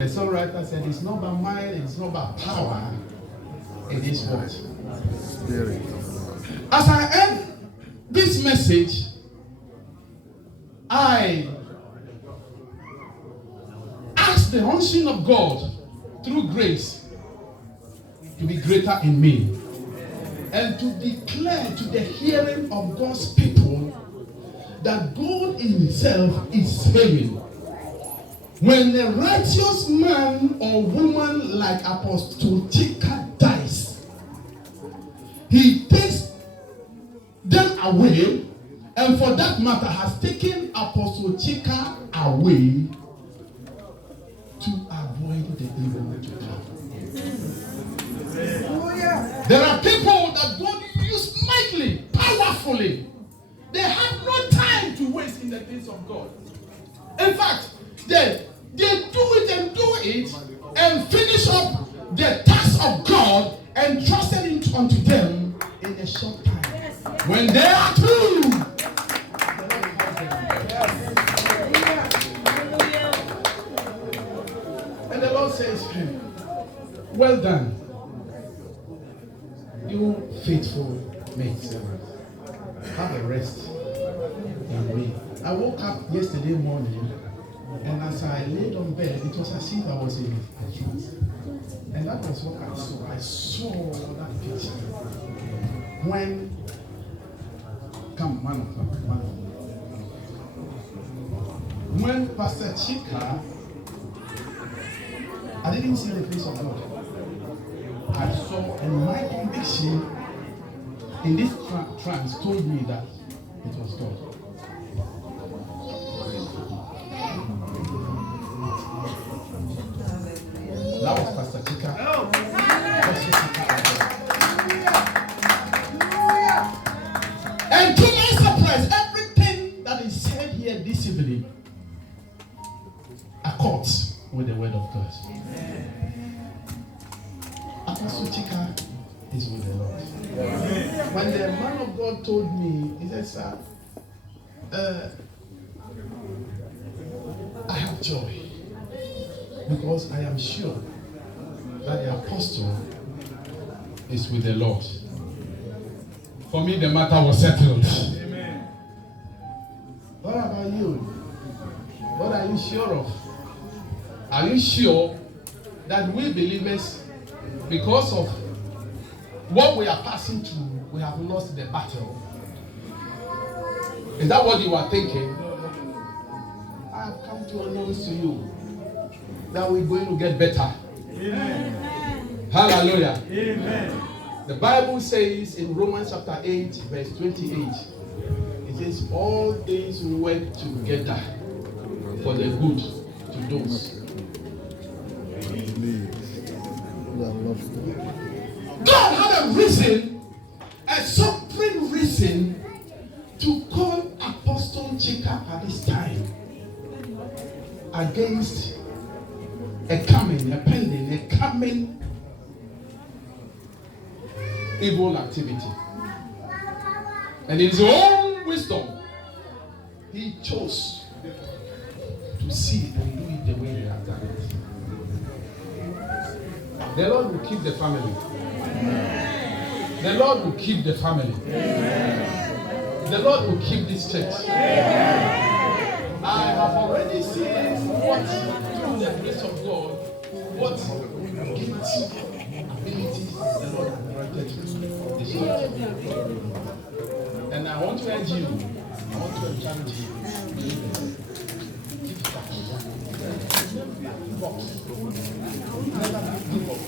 The songwriter said, it's not by might, it's not by power, it is what? Spirit. As I end this message, I ask the unction of God through grace to be greater in me and to declare to the hearing of God's people that God in himself is saying, when a righteous man or woman like Apostle Chika dies, he takes them away, and for that matter has taken Apostle Chika away to avoid the evil to come. There are people that God used mightily, powerfully. They have no time to waste in the things of God. In fact, they do it and finish up the task of God and trusted it unto them in a short time. When they are through, and the Lord says, well done, you faithful maid servant. Have a rest and wait. I woke up yesterday morning, and as I laid on bed, it was as if I was in a trance. And that was what I saw. I saw that picture. When, come, man of God. When Pastor Chika, I didn't see the face of God. I saw, and my conviction in this trance told me that it was God. That was Pastor Chika. And to my surprise, everything that is said here this evening accords with the word of God. Apostle Chika is with the Lord. When the man of God told me, he said, sir, I have joy because I am sure that the apostle is with the Lord. For me, the matter was settled. Amen. What about you? What are you sure of? Are you sure that we believers, because of what we are passing through, we have lost the battle? Is that what you are thinking? I have come to announce to you that we're going to get better. Amen. Hallelujah. Amen. The Bible says in Romans chapter 8, verse 28, it says, all things work together for the good to those. God had a reason, a sovereign reason, to call Apostle Chika at this time against a coming evil activity. And in his own wisdom, he chose to see and do it the way they have done it. The Lord will keep the family. The Lord will keep the family. The Lord will keep this church. I have already seen what, through the grace of God, what gifts, abilities the Lord has granted to this church. And I want to urge you, I want to encourage you. Give back. Never give up.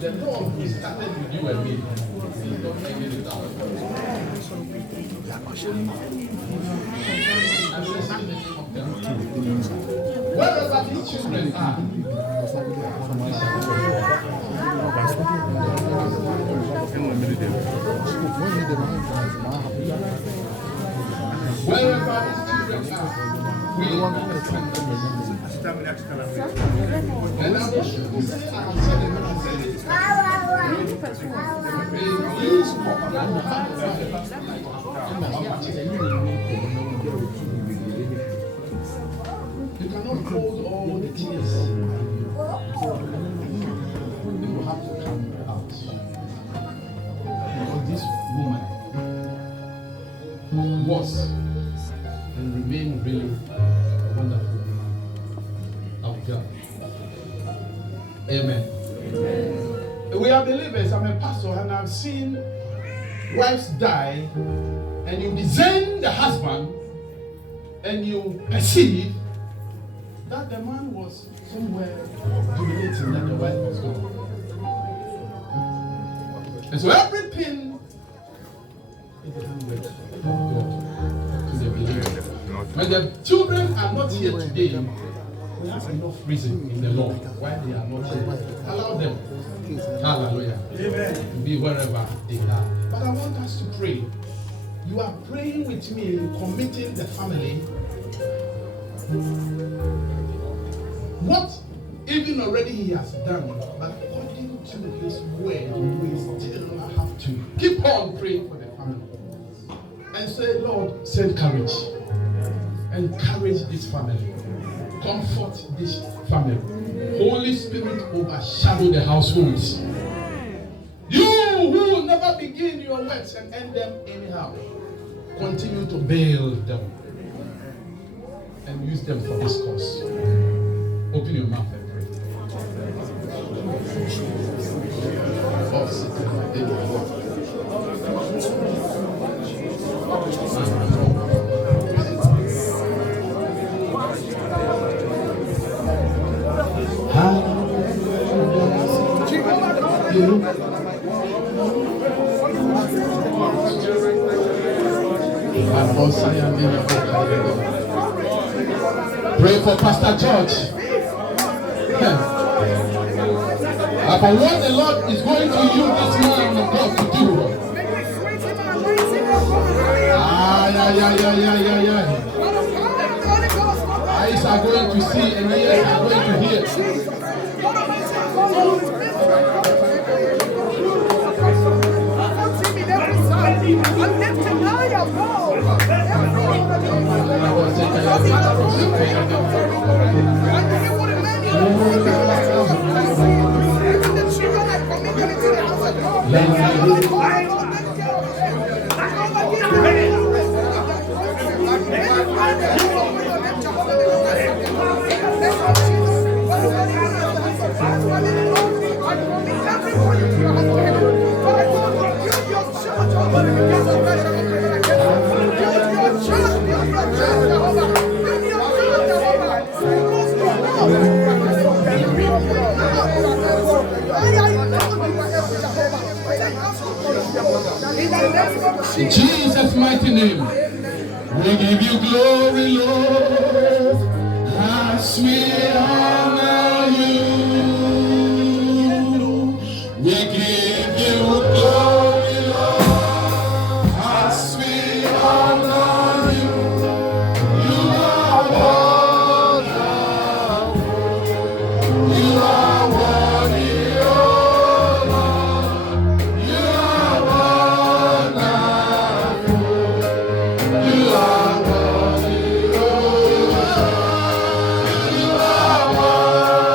The Lord who started with you and me, He is not taking it down. Wherever these children are, we want to send them. And I want you to say, I have said it. You cannot hold all the tears. was and remain really a wonderful man of God. Amen. We are believers. I'm a pastor and I've seen wives die and you discern the husband and you perceive that the man was somewhere dominating, that the wife was gone. And so everything is the handwork of God to the believer. When the children are not here today, we have enough reason in the Lord why they are not here. Allow them, hallelujah, to be wherever they are. But I want us to pray. You are praying with me, committing the family. What even already he has done, but according to his word, we still have to keep on praying for the family. And say, Lord, send courage. Encourage this family. Comfort this family. Holy Spirit, overshadow the households. You who will never begin your works and end them anyhow, continue to build them and use them for this cause. Open your mouth and pray. Pray for Pastor George. About what the Lord is going to use this man of God to do. Eyes are going to see and ears are going to hear. In Jesus' mighty name, we give you glory, Lord, as we honor you. We give you glory, Lord, as we honor you. You are wonderful. You are worthy, oh Lord. You are wonderful. You are worthy, oh Lord. You are wonderful.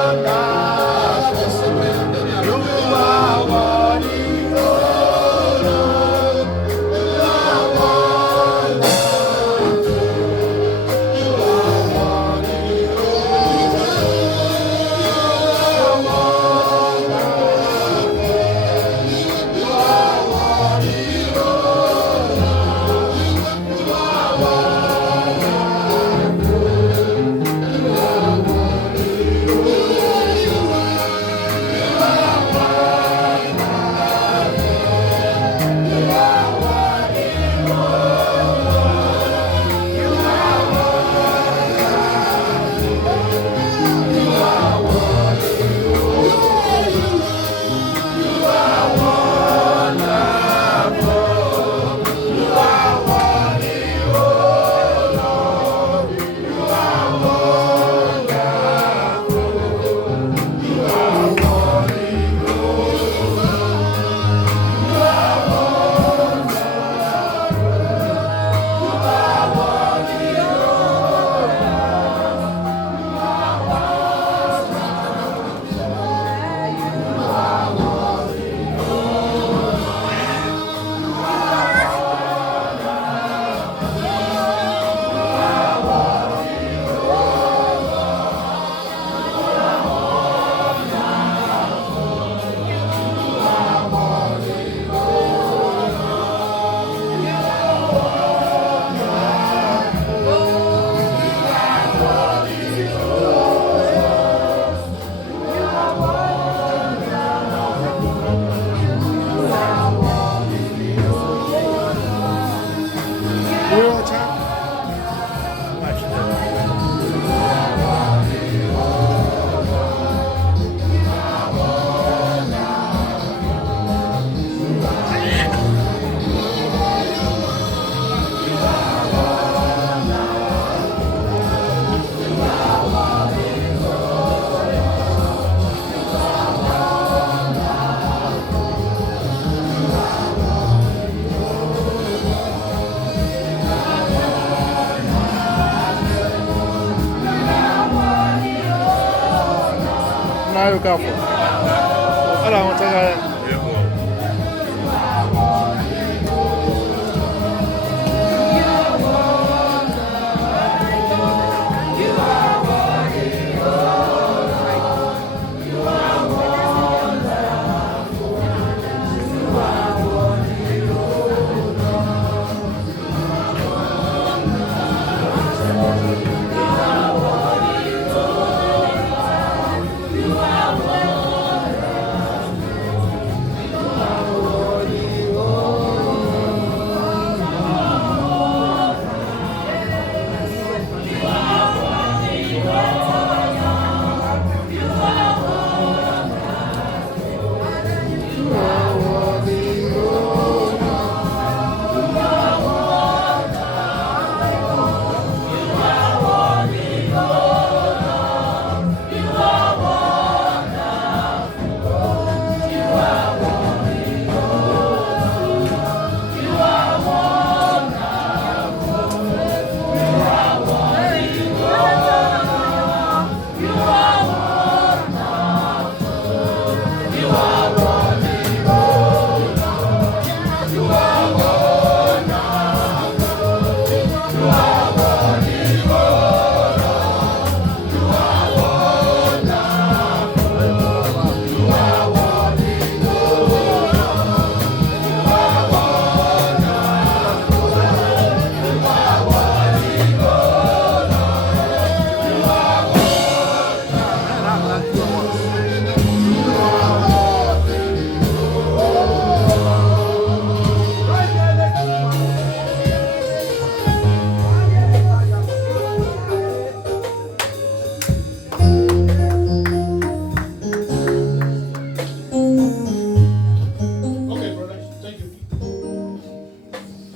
nayo kafo. Ala ngotaka.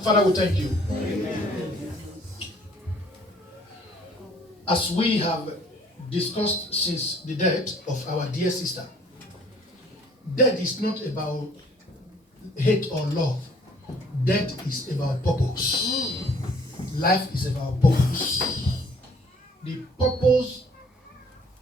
Father, we thank you. As we have discussed since the death of our dear sister, death is not about hate or love. Death is about purpose. Life is about purpose. The purpose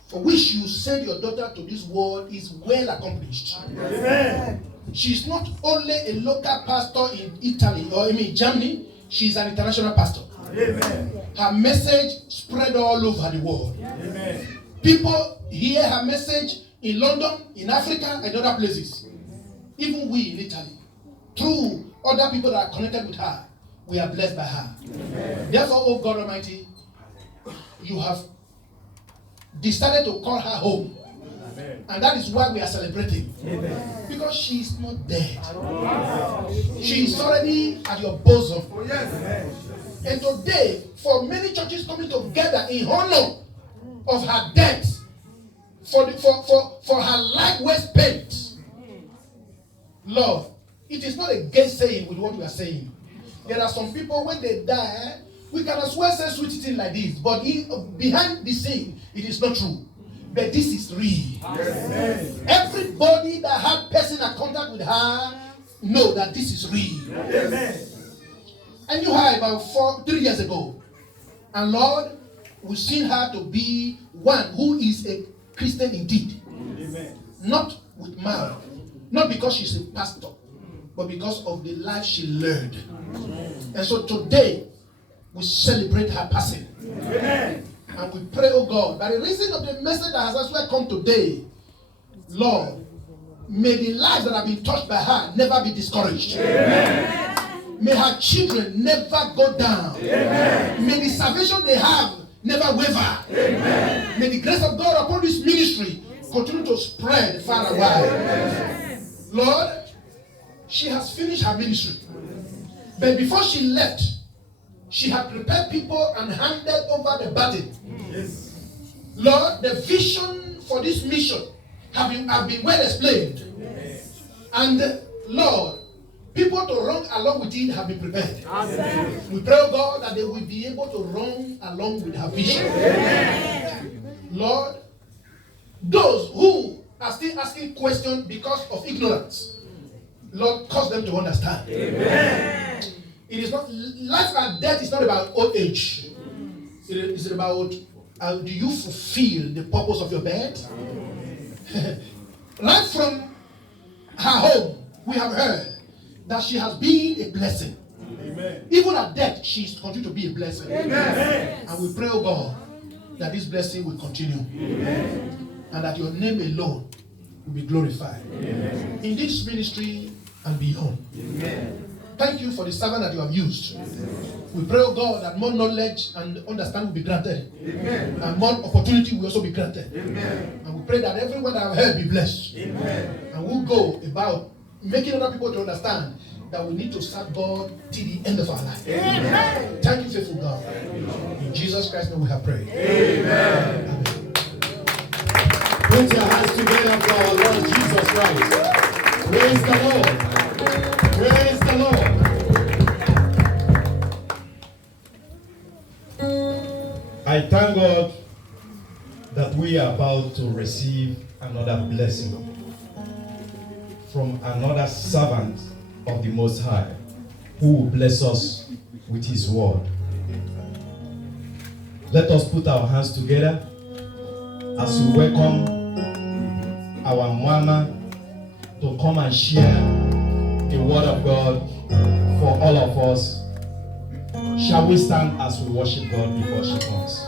for which you send your daughter to this world is well accomplished. Amen. She's not only a local pastor in Italy or Germany, she's an international pastor. Amen. Her message spread all over the world. Amen. People hear her message in London, in Africa, and other places. Even we in Italy. Through other people that are connected with her, we are blessed by her. Amen. Therefore, oh God Almighty, you have decided to call her home. Amen. And that is why we are celebrating. Amen. Because she is not dead. She is already at your bosom. Oh, yes. And today, for many churches coming together in honor of her death, for her life well spent, Lord, it is not a gainsaying with what we are saying. There are some people, when they die, we can as well say sweet things like this, but behind the scene, it is not true. But this is real. Yes. Everybody that had personal contact with her know that this is real. Yes. I knew her about 3 years ago. And Lord, we've seen her to be one who is a Christian indeed. Amen. Not with mouth. Not because she's a pastor, but because of the life she learned. Amen. And so today, we celebrate her passing. Amen. And we pray, oh God, by the reason of the message that has actually come today, Lord, may the lives that have been touched by her never be discouraged. Amen. May her children never go down. Amen. May the salvation they have never waver. Amen. May the grace of God upon this ministry continue to spread far and wide. Amen. Lord, she has finished her ministry. But before she left, she had prepared people and handed over the burden. Yes. Lord, the vision for this mission have been well explained. Yes. And Lord, people to run along with it have been prepared. Amen. We pray, God, that they will be able to run along with her vision. Amen. Lord, those who are still asking questions because of ignorance, Lord, cause them to understand. Amen. It is not, life and death is not about old age. It is about do you fulfill the purpose of your bed? right from her home, we have heard that she has been a blessing. Amen. Even at death, she's continued to be a blessing. Amen. And we pray, oh God, that this blessing will continue. Amen. And that your name alone will be glorified. Amen. In this ministry and beyond. Amen. Thank you for the servant that you have used. Amen. We pray, oh God, that more knowledge and understanding will be granted. Amen. And more opportunity will also be granted. Amen. And we pray that everyone that I've heard be blessed. Amen. And we'll go about making other people to understand that we need to serve God till the end of our life. Amen. Thank you, faithful God. In Jesus Christ's name we have prayed. Amen. Amen. Put your hands together for our Lord Jesus Christ. Praise the Lord. Praise the Lord. I thank God that we are about to receive another blessing from another servant of the Most High, who will bless us with His word. Let us put our hands together as we welcome our mama to come and share the word of God for all of us. Shall we stand as we worship God before she comes?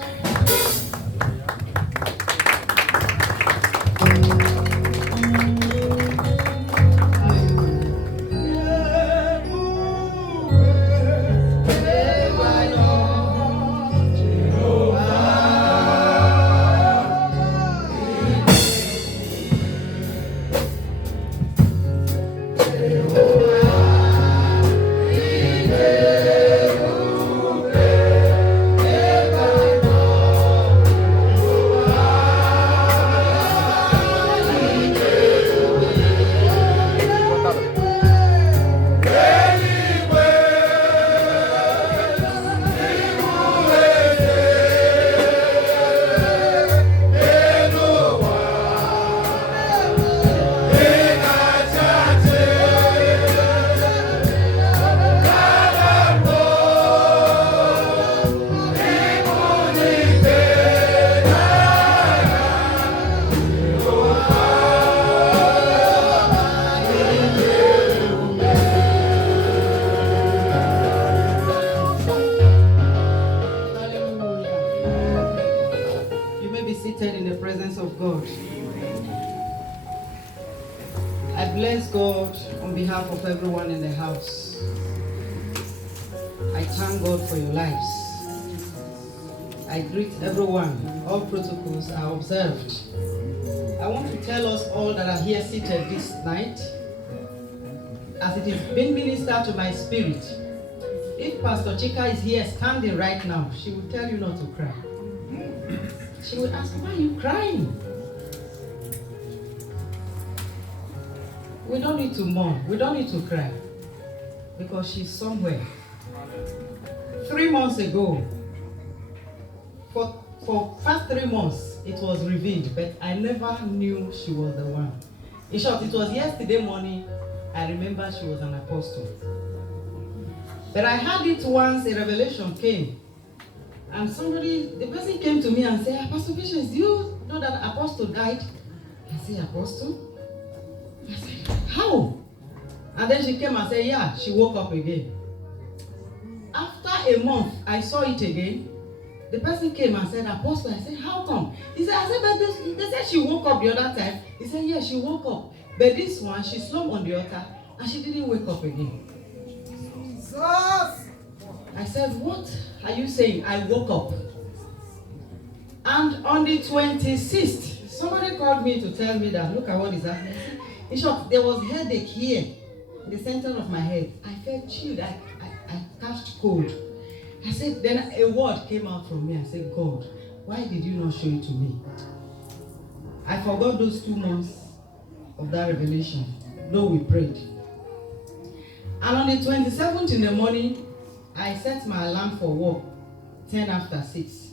Everyone in the house, I thank God for your lives. I greet everyone. All protocols are observed. I want to tell us all that are here seated this night, as it is being ministered to my spirit. If Pastor Chika is here standing right now, she will tell you not to cry. She will ask, why are you crying? We don't need to mourn. We don't need to cry. Because she's somewhere. 3 months ago, for first 3 months, it was revealed, but I never knew she was the one. In short, it was yesterday morning, I remember she was an apostle. But I had it once, a revelation came. And the person came to me and said, Apostle Patience, do you know that apostle died? I said, apostle? I said, how? And then she came and said, yeah, she woke up again. After a month, I saw it again. The person came and said, apostle. I said, how come? He said, but they said she woke up the other time. He said, yeah, she woke up. But this one, she slumped on the altar and she didn't wake up again. Jesus! I said, what are you saying? I woke up. And on the 26th, somebody called me to tell me that, look at what is happening. In short, there was headache here, in the center of my head. I felt chilled. I catched cold. I said, then a word came out from me. I said, God, why did you not show it to me? I forgot those 2 months of that revelation, though we prayed. And on the 27th in the morning, I set my alarm for work, 10 after 6.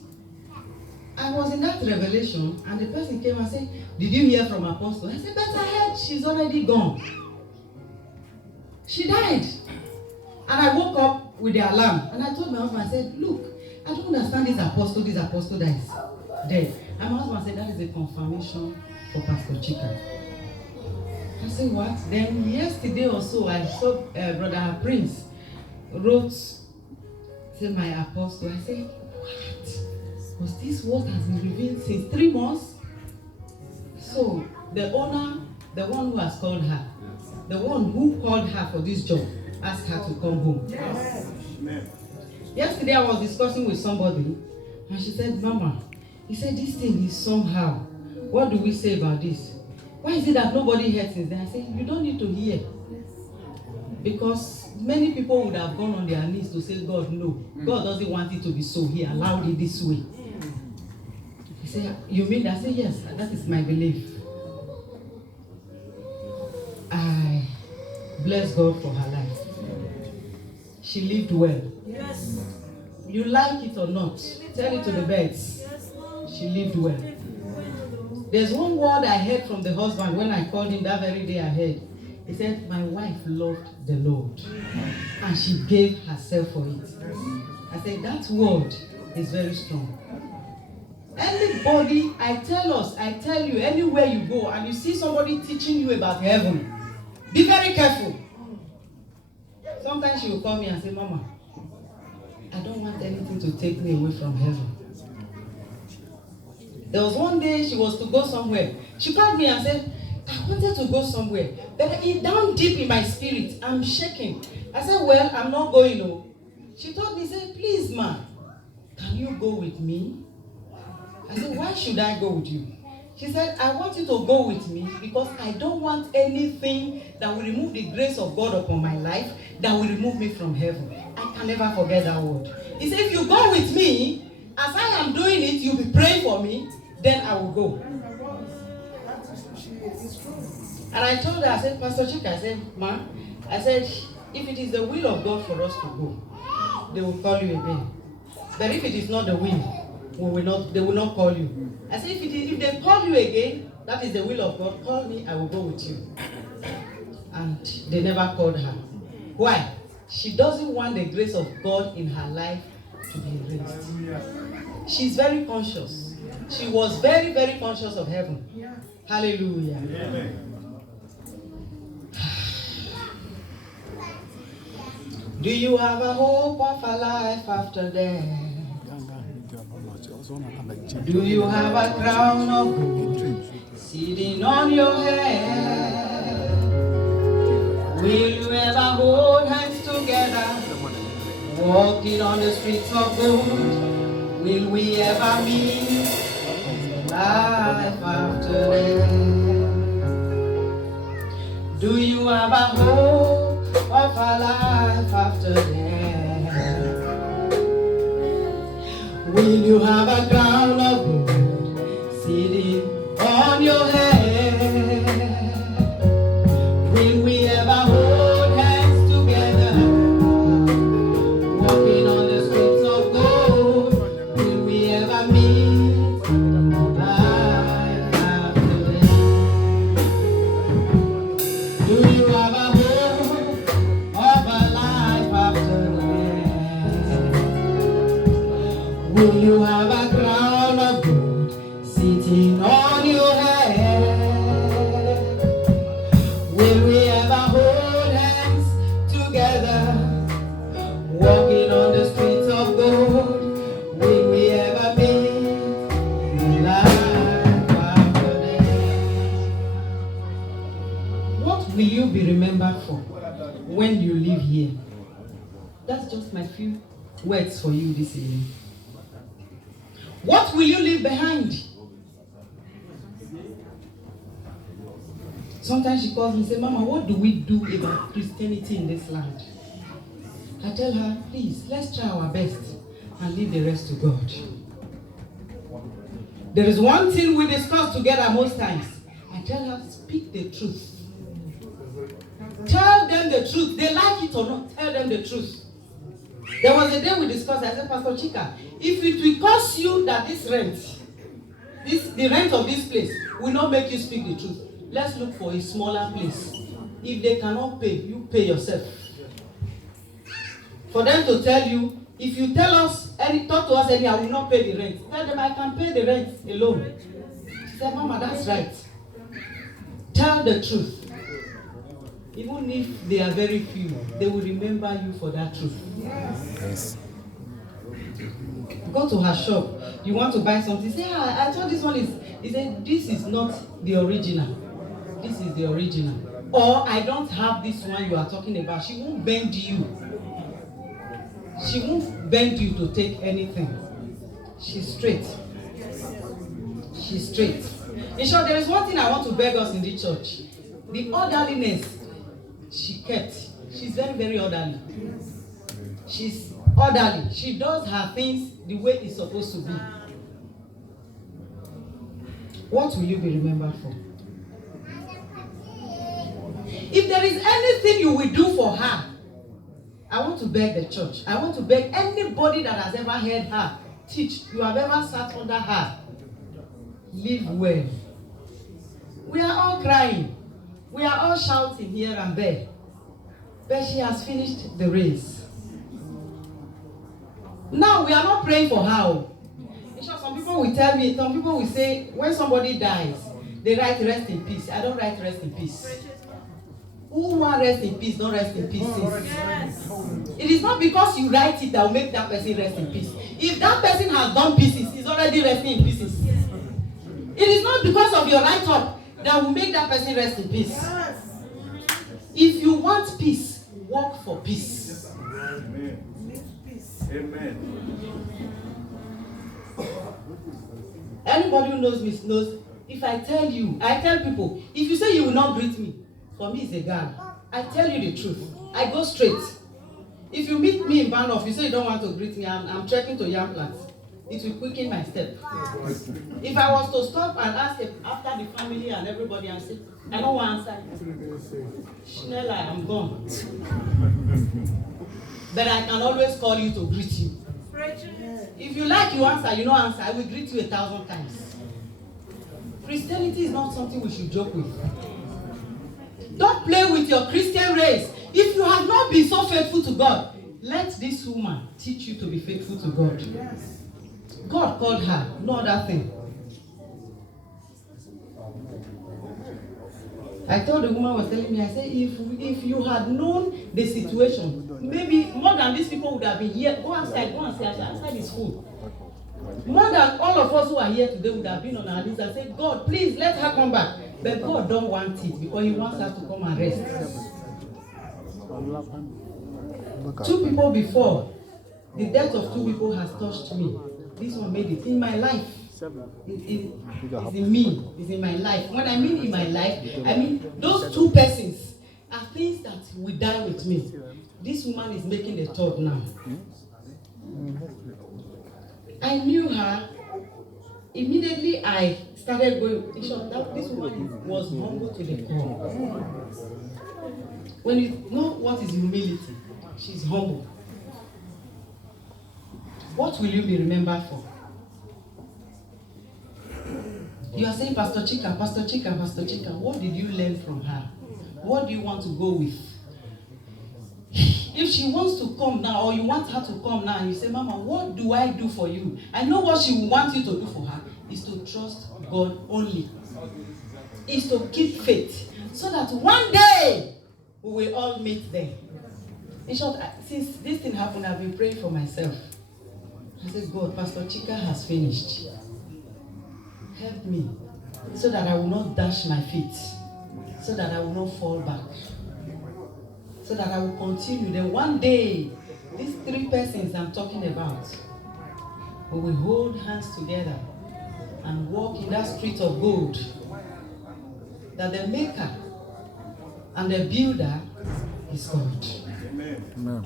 I was in that revelation, and the person came and said, did you hear from Apostle? I said, but I heard she's already gone. She died. And I woke up with the alarm, and I told my husband, I said, look, I don't understand this apostle that is dead. And my husband said, that is a confirmation for Pastor Chika. I said, what? Then yesterday or so, I saw Brother Prince wrote, say, my apostle. I said, what? Was this what has been revealed since 3 months? So, the owner, the one who has called her, the one who called her for this job, asked her to come home. Yes. Yesterday, I was discussing with somebody, and she said, Mama, he said, this thing is somehow. What do we say about this? Why is it that nobody heard since then? I said, you don't need to hear. Because many people would have gone on their knees to say, God, no. God doesn't want it to be so. He allowed it this way. He said, you mean that? I said, yes, that is my belief. I bless God for her life. She lived well. Yes. You like it or not, tell it to the birds. She lived well. There's one word I heard from the husband when I called him that very day. I heard. He said, my wife loved the Lord. And she gave herself for it. I said, that word is very strong. Anybody, I tell you, anywhere you go and you see somebody teaching you about heaven, be very careful. Sometimes she will call me and say, Mama, I don't want anything to take me away from heaven. There was one day she was to go somewhere. She called me and said, I wanted to go somewhere. But it down deep in my spirit, I'm shaking. I said, well, I'm not going. No. She told me, said, please, ma, can you go with me? I said, why should I go with you? She said, I want you to go with me because I don't want anything that will remove the grace of God upon my life, that will remove me from heaven. I can never forget that word. He said, if you go with me, as I am doing it, you'll be praying for me, then I will go. And I told her, I said, Pastor Chika, I said, Ma, I said, if it is the will of God for us to go, they will call you again. But if it is not the will, they will not call you. I said, if they call you again, that is the will of God, call me, I will go with you. And they never called her. Why? She doesn't want the grace of God in her life to be erased. She's very conscious. She was very, very conscious of heaven. Hallelujah. Amen. Do you have a hope of a life after death? Do you have a crown of gold sitting on your head? Will you ever hold hands together, walking on the streets of gold? Will we ever meet life after death? Do you have a hope of a life after death? Will you have a crown of gold sitting on your head? Will we ever hold hands together, walking on the streets of gold? Will we ever meet life after death? Do you have a hope of a life after death? Will you have a crown of gold sitting on your head? Will we ever hold hands together, walking on the streets of gold? Will we ever meet life after death? What will you be remembered for when you leave here? That's just my few words for you this evening. What will you leave behind? Sometimes she calls me and says, Mama, what do we do about Christianity in this land? I tell her, please, let's try our best and leave the rest to God. There is one thing we discuss together most times. I tell her, speak the truth. Tell them the truth. They like it or not, tell them the truth. There was a day we discussed, I said, Pastor Chika, if it will cost you that the rent of this place will not make you speak the truth, let's look for a smaller place. If they cannot pay, you pay yourself. For them to tell you, if you talk to us anyhow, I will not pay the rent. Tell them I can pay the rent alone. She said, Mama, that's right. Tell the truth. Even if they are very few, they will remember you for that truth. Yes. Go to her shop. You want to buy something. Say, I thought this one is. He said, this is not the original. This is the original. Or I don't have this one you are talking about. She won't bend you. She won't bend you to take anything. She's straight. She's straight. In short, there is one thing I want to beg us in the church. The orderliness she kept. She's very, very orderly. She's orderly. She does her things the way it's supposed to be. What will you be remembered for? If there is anything you will do for her, I want to beg the church. I want to beg anybody that has ever heard her teach, you have ever sat under her, live well. We are all crying. We are all shouting here and there. But she has finished the race. Now we are not praying for her. Some people will tell me, some people will say, when somebody dies, they write rest in peace. I don't write rest in peace. Who want rest in peace, don't rest in peace. Yes. It is not because you write it that will make that person rest in peace. If that person has done pieces, he's already resting in pieces. It is not because of your write-up that will make that person rest in peace. If you want peace, work for peace. Amen. Amen. Anybody who knows me knows, if I tell you, I tell people, if you say you will not greet me, for me it's a girl. I tell you the truth. I go straight. If you meet me in Banff, you say you don't want to greet me, I'm trekking to Yam Plant. It will quicken my step. If I was to stop and ask after the family and everybody and say, I don't want to answer. Schnella, I'm gone. But I can always call you to greet you. If you like, you answer. You don't answer. I will greet you 1,000 times. Christianity is not something we should joke with. Don't play with your Christian race. If you have not been so faithful to God, let this woman teach you to be faithful to God. God called her, no other thing. I told the woman was telling me, I said, if you had known the situation, maybe more than these people would have been here. Go outside, outside is full. More than all of us who are here today would have been on our knees and said, God, please let her come back. But God don't want it because He wants her to come and rest. 2 people before, the death of 2 people has touched me. This one made it in my life. It's in me. It's in my life. When I mean in my life, I mean those 2 persons are things that will die with me. This woman is making the third now. I knew her. Immediately I started going. This woman was humble to the core. When you know what is humility, she's humble. What will you be remembered for? You are saying, Pastor Chika, Pastor Chika, Pastor Chika. What did you learn from her? What do you want to go with? If she wants to come now, or you want her to come now, and you say, Mama, what do I do for you? I know what she wants you to do for her is to trust God only. Is to keep faith. So that one day, we will all meet there. In short, since this thing happened, I've been praying for myself. I said, God, Pastor Chika has finished. Help me so that I will not dash my feet, so that I will not fall back, so that I will continue. Then one day, these 3 persons I'm talking about, we will hold hands together and walk in that street of gold that the maker and the builder is God. Amen.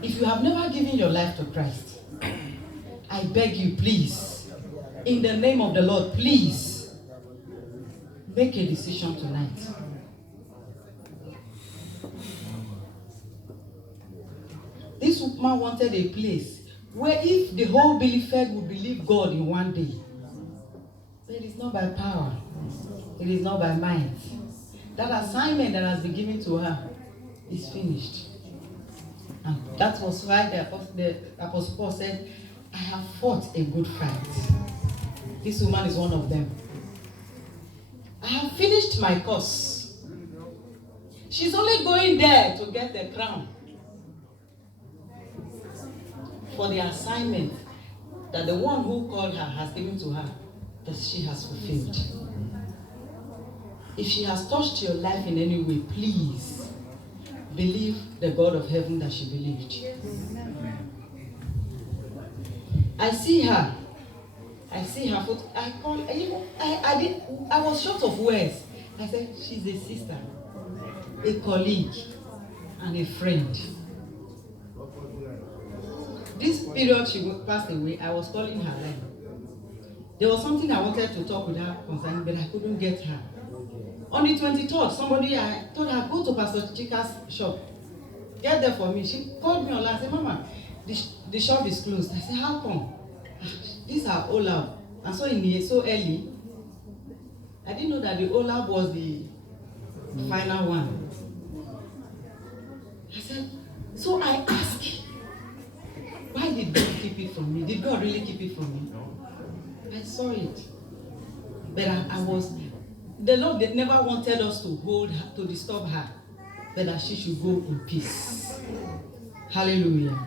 If you have never given your life to Christ, I beg you, please, in the name of the Lord, please make a decision tonight. This woman wanted a place where if the whole Bielefeld would believe God in one day, but it is not by power, it is not by might. That assignment that has been given to her is finished. And that was why the Apostle Paul said, I have fought a good fight. This woman is one of them. I have finished my course. She's only going there to get the crown for the assignment that the one who called her has given to her, that she has fulfilled. If she has touched your life in any way, please believe the God of heaven that she believed. I see her. I see her photo. I was short of words. I said, she's a sister, a colleague, and a friend. This period she passed away, I was calling her line. There was something I wanted to talk with her concerning, but I couldn't get her. On the 23rd, somebody, I told her, go to Pastor Chika's shop. Get there for me. She called me online and said, Mama, the shop is closed. I said, how come? These are Olab. And so in here, so early, I didn't know that the Olab was the final one. I said, so I asked, why did God keep it from me? Did God really keep it from me? I saw it. But the Lord never wanted us to hold her, to disturb her, but that she should go in peace. Hallelujah.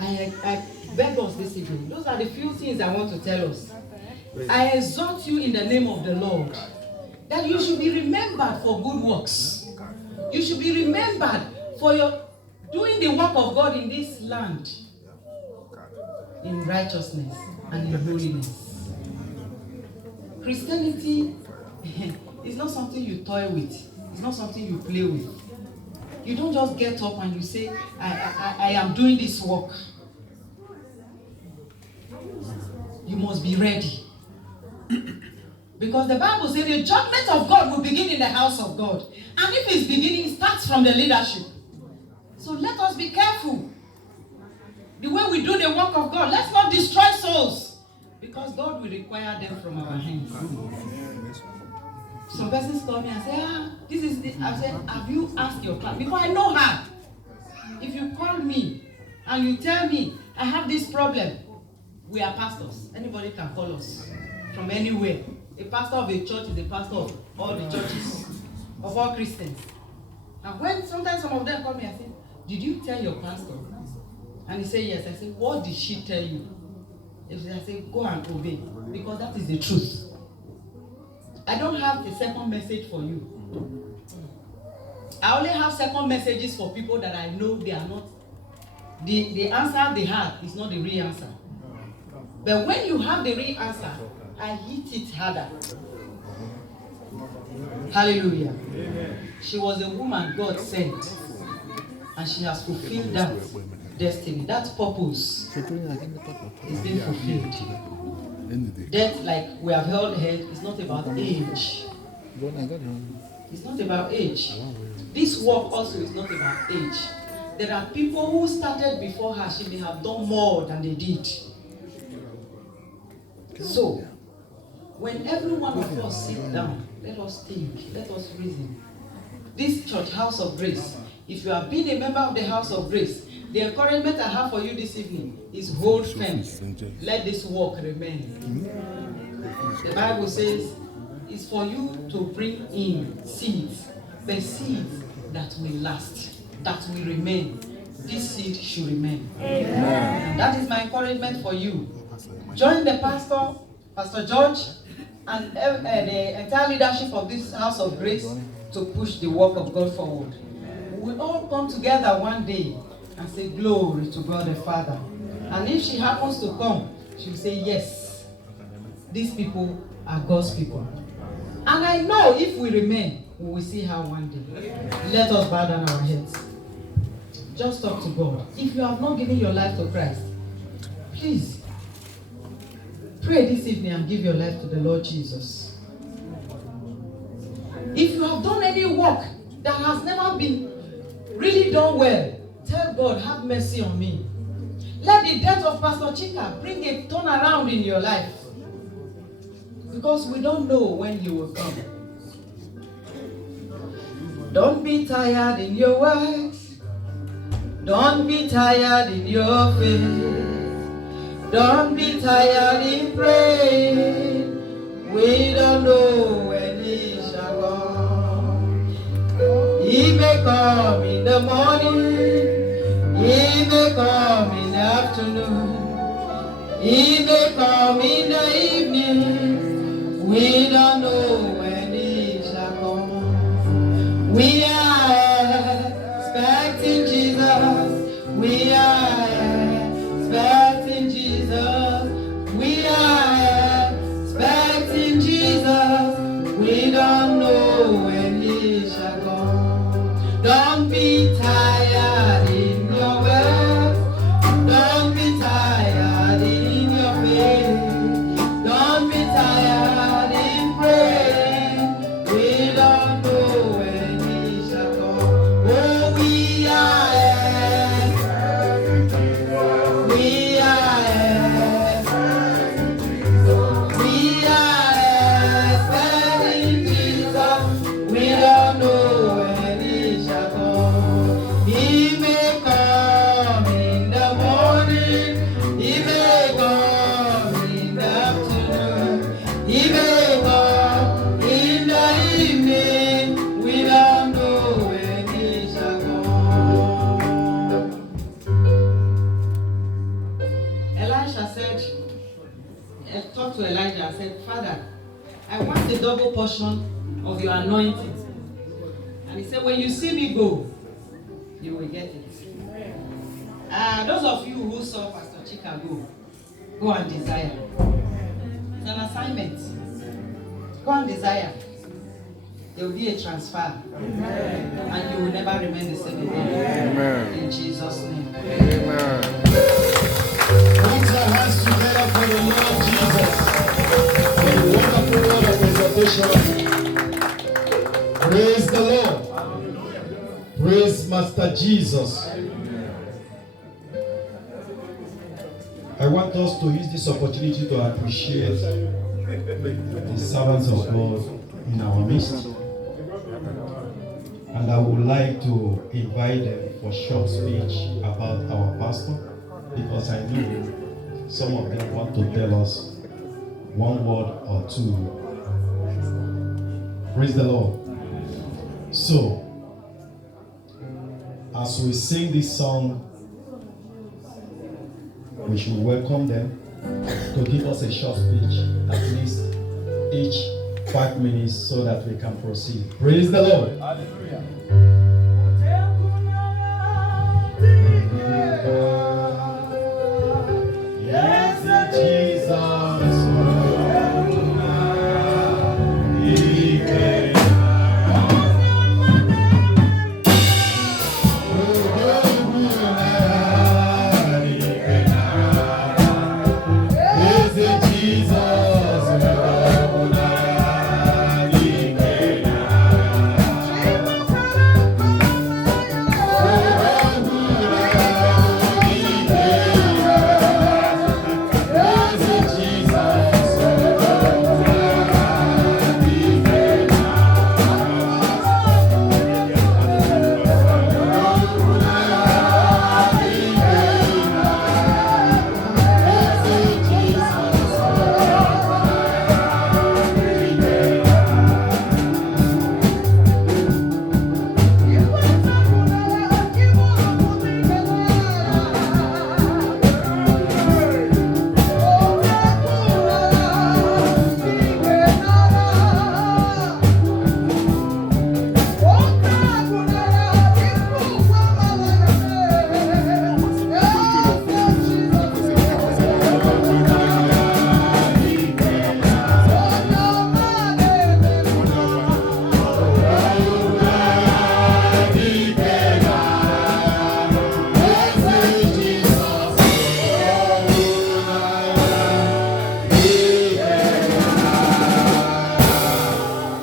I beg us this evening. Those are the few things I want to tell us. I exhort you in the name of the Lord that you should be remembered for good works. You should be remembered for your doing the work of God in this land in righteousness and in holiness. Christianity is not something you toy with. It's not something you play with. You don't just get up and you say, I am doing this work. You must be ready. Because the Bible says the judgment of God will begin in the house of God. And if it's beginning, it starts from the leadership. So let us be careful. The way we do the work of God, let's not destroy souls. Because God will require them from our hands. Some persons call me and say, this is this. I said, have you asked your client? Because I know her. If you call me and you tell me, I have this problem, we are pastors. Anybody can call us from anywhere. A pastor of a church is a pastor of all the churches, of all Christians. And when sometimes some of them call me and say, did you tell your pastor? And he said, yes. I said, what did she tell you? I said, go and obey. Because that is the truth. I don't have a second message for you. I only have second messages for people that I know they are not. The answer they have is not the real answer. But when you have the real answer, I hit it harder. Hallelujah. Amen. She was a woman God sent. And she has fulfilled that destiny. That purpose is being fulfilled. Death, like we have held head, is not about age. It's not about age. This work also is not about age. There are people who started before her. She may have done more than they did. So, when every one of us sit down, let us think, let us reason. This church, House of Grace, if you have been a member of the House of Grace, the encouragement I have for you this evening is hold firm. Let this work remain. The Bible says it's for you to bring in seeds, the seeds that will last, that will remain. This seed should remain. And that is my encouragement for you. Join the pastor, Pastor George, and the entire leadership of this House of Grace to push the work of God forward. We will all come together one day and say glory to God the Father. And if she happens to come, she will say, yes, these people are God's people. And I know if we remain, we will see her one day. Let us bow down our heads. Just talk to God. If you have not given your life to Christ, please pray this evening and give your life to the Lord Jesus. If you have done any work that has never been really done well, tell God, have mercy on me. Let the death of Pastor Chika bring a turnaround in your life. Because we don't know when he will come. Don't be tired in your works. Don't be tired in your faith. Don't be tired in praying. We don't know come in the morning, He may come in the afternoon, He may come in the evening. We don't know when He shall come. We are expecting Jesus. We are expecting Jesus. We are expecting Jesus. We don't know when He shall come. Don't be tired in your way. Don't be tired in your faith. Don't be tired in praying. We don't know when He shall come. Oh, we are expecting Jesus. We don't know when He shall come. He may come in the morning, He may come in the afternoon, He may come in the evening. We don't know when He shall come. Elisha said, talked to Elijah and said, Father, I want a double portion of your anointing. And he said, when you see me go, you will get it. Those of you who saw Pastor Chika go and desire. It's an assignment. Go and desire. There will be a transfer. And you will never remain the same again. Amen. In Jesus' name. Amen. Put your hands together for the Lord Jesus. For the wonderful word of exhortation. Praise the Lord. Praise Master Jesus. I want us to use this opportunity to appreciate the servants of God in our midst. And I would like to invite them for short speech about our pastor, because I know some of them want to tell us one word or two. Praise the Lord. So, as we sing this song, we should welcome them to give us a short speech, at least each 5 minutes, so that we can proceed. Praise the Lord. Hallelujah. Yes, Jesus.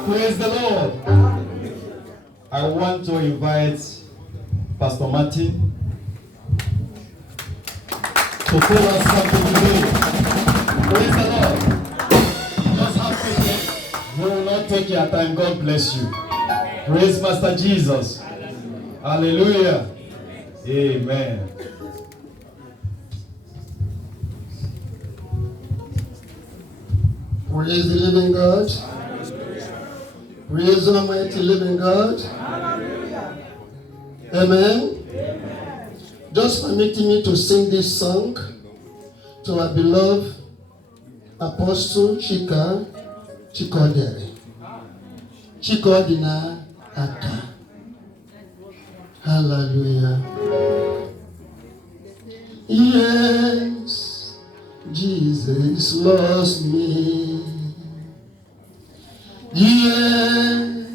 Praise the Lord. I want to invite Pastor Martin to tell us something today. Praise the Lord. Just have patience. We will not take your time. God bless you. Praise Master Jesus. Hallelujah. Amen. Praise the living God. Praise the Almighty living God. Amen. Just permitting me to sing this song to our beloved Apostle Chika Chikodere. Chikodina Aka. Hallelujah. Yes, Jesus loves me. Yeah,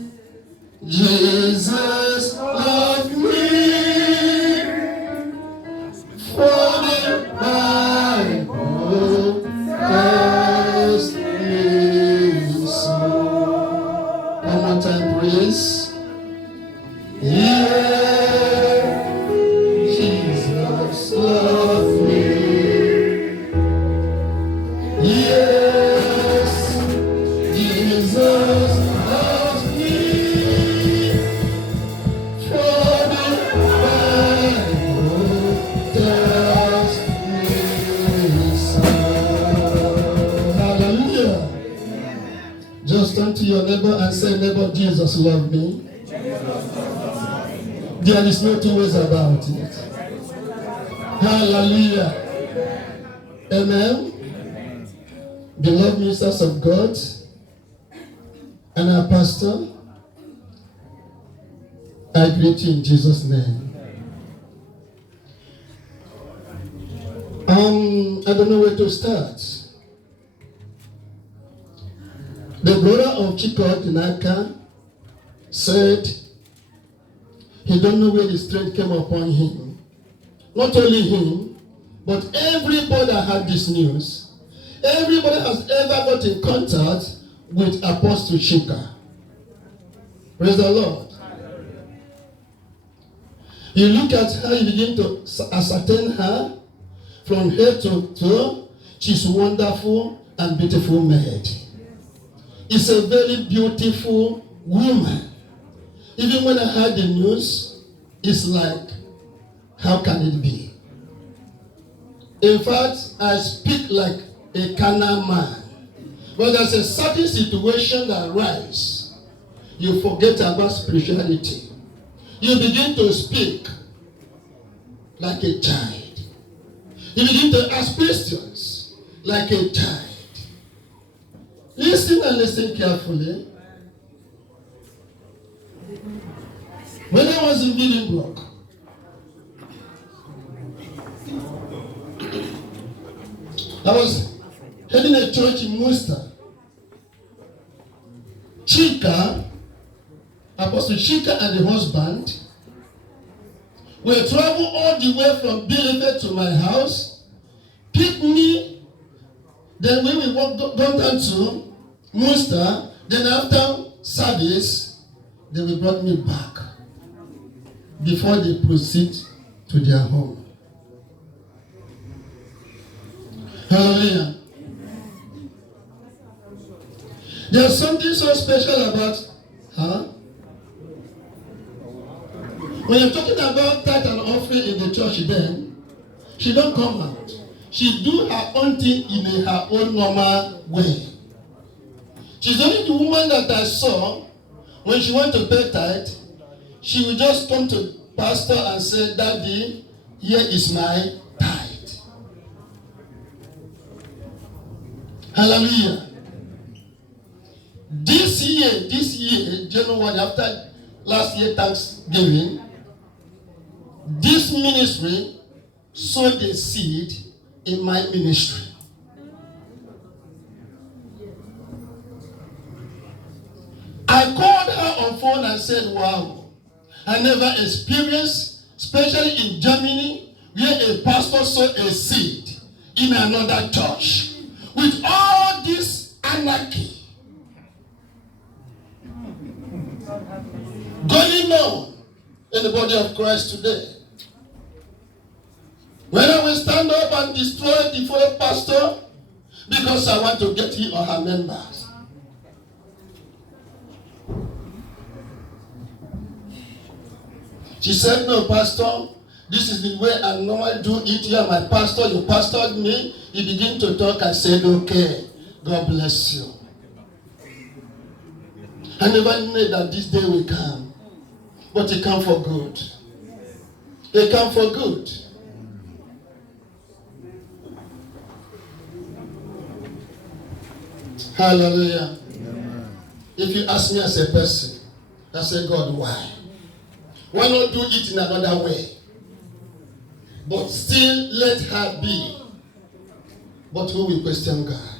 Jesus loved me. For the Bible tells me so. One more time, please. Yeah, Jesus loved me. Yes, Jesus loves me. For the Bible tells me so. Hallelujah. Just turn to your neighbor and say, neighbor, Jesus loved me. There is no two ways about it. Hallelujah. Amen. Beloved ministers of God and our pastor, I greet you in Jesus' name. I don't know where to start. The brother of Chika Dinaka said he don't know where the strength came upon him. Not only him, but everybody that had this news, everybody has ever got in contact with Apostle Chika. Praise the Lord. You look at her, you begin to ascertain her from head to toe. She's wonderful and beautiful maid. It's a very beautiful woman. Even when I heard the news, it's like, how can it be? In fact, I speak like a carnal man. But there's a certain situation that arises. You forget about spirituality. You begin to speak like a child. You begin to ask questions like a child. Listen and listen carefully. When I was in Williambrook, I was heading a church in Munster. Chika, Apostle Chika and the husband, were traveling all the way from Bielefeld to my house, picked me, then when we gone down to Munster, then after service, then we brought me back before they proceed to their home. Hallelujah. There's something so special about her. When you're talking about tithe and offering in the church, then she don't come out. She do her own thing in her own normal way. She's only the woman that I saw when she went to pay tithe. She would just come to pastor and say, Daddy, here is my tithe. Hallelujah. This year, January, after last year Thanksgiving, this ministry sowed a seed in my ministry. I called her on phone and said, wow, I never experienced, especially in Germany, where a pastor sowed a seed in another church. With all this anarchy going on in the body of Christ today. When I will stand up and destroy the fellow pastor because I want to get him or her members. She said, no, pastor, this is the way I normally do it. You are my pastor, you pastored me. He began to talk. I said, okay, God bless you. I never knew that this day will come, but it come for good. They come for good. Hallelujah. If you ask me as a person, I say, God, why? Why not do it in another way? But still let her be. But who will question God?